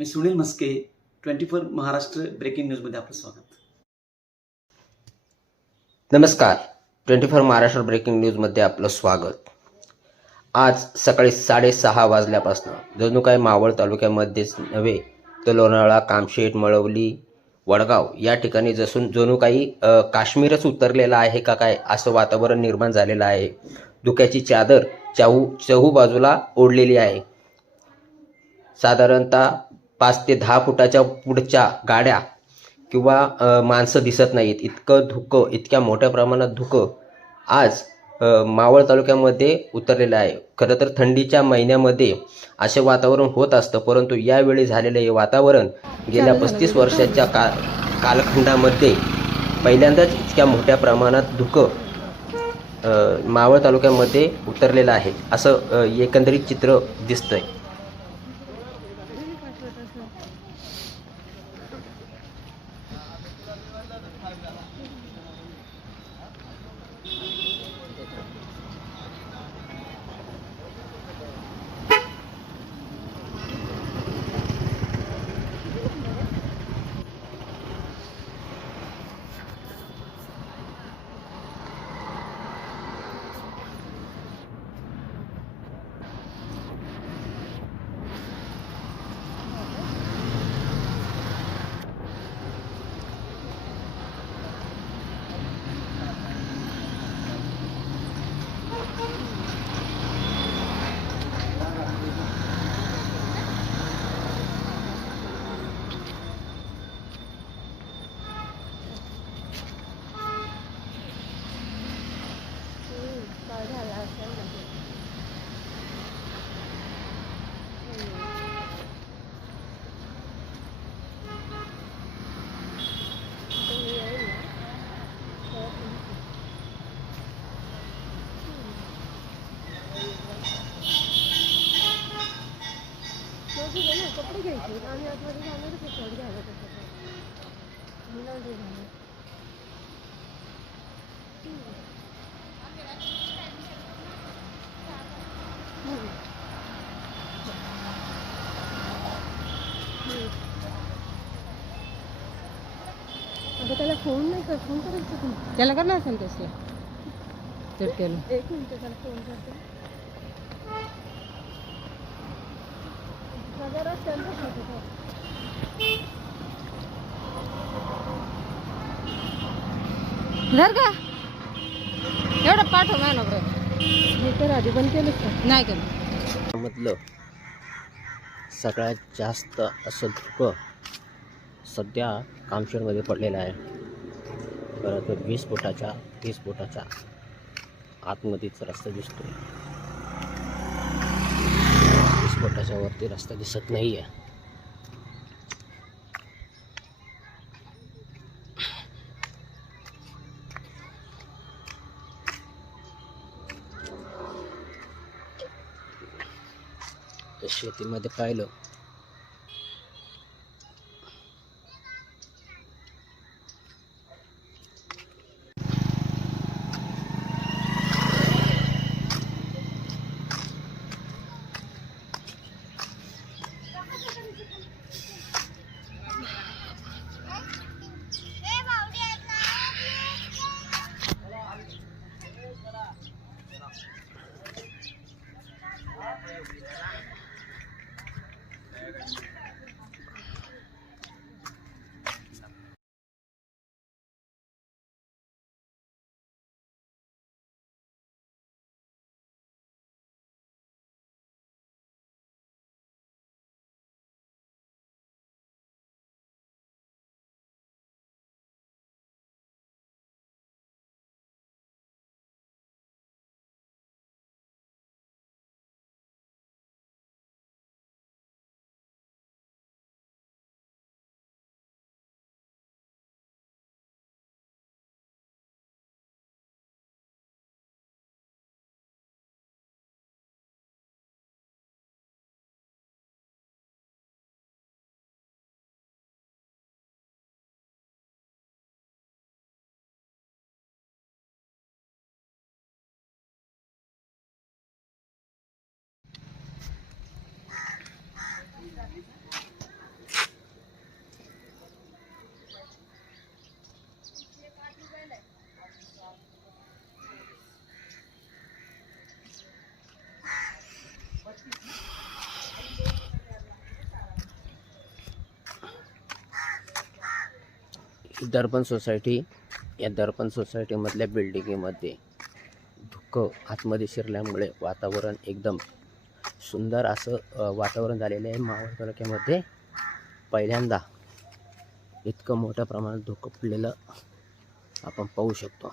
मी Sunil Maske twenty four Maharashtra breaking न्यूजमध्ये आपलं स्वागत. नमस्कार. ट्वेंटी फोर महाराष्ट्र ब्रेकिंग न्यूजमध्ये आपलं स्वागत. आज सकाळी साडेसहा वाजल्यापासून जणू काही मावळ तालुक्यामध्येच नव्हे तर लोणावळा कामशेत मळवली वडगाव या ठिकाणी जसून जणू काही काश्मीरच उतरलेलं आहे का काय असं वातावरण निर्माण झालेलं आहे. धुक्याची चादर चाहू चहू बाजूला ओढलेली आहे. साधारणतः पाच ते दहा फुटाच्या पुढच्या गाड्या किंवा माणसं दिसत नाहीत. इतकं धुकं इतक्या मोठ्या प्रमाणात धुकं आज मावळ तालुक्यामध्ये उतरलेलं आहे. खरं तर थंडीच्या महिन्यामध्ये असे वातावरण होत असतं परंतु यावेळी झालेलं हे वातावरण गेल्या पस्तीस वर्षाच्या का कालखंडामध्ये पहिल्यांदाच इतक्या मोठ्या प्रमाणात धुकं मावळ तालुक्यामध्ये उतरलेलं आहे. असं एकंदरीत चित्र दिसतंय. कपडे घ्यायचे. आणि आतमध्ये जाणार ते शर्ट घ्यायला त्याच्यात मुलांचे आता त्याला फोन नाही कर फोन करायचं त्याला करणार असेल तसला चटक्याला एक मिनिट त्याला फोन करते माझा रस्त्यांचाच होता तो. धर का एवढं पाठव माझ्या नंबर हे तर आधी बंद केलंच का नाही केलं. मधलं सगळ्यात जास्त असं धुकं सध्या कामशेरमध्ये पडलेलं आहे. खरं तर वीस फुटाच्या तीस फुटाच्या आतमध्येच रस्ता दिसतो वीस फुटाच्या वरती रस्ता दिसत नाही आहे शेतीमध्ये पाहिलं Yeah. दर्पण सोसायटी या दर्पण सोसायटीमधल्या बिल्डिंगीमध्ये धुकं आतमध्ये शिरल्यामुळे वातावरण एकदम सुंदर असं वातावरण झालेलं आहे. मावळ तालुक्यामध्ये पहिल्यांदा इतकं मोठ्या प्रमाणात धुकं पडलेलं आपण पाहू शकतो.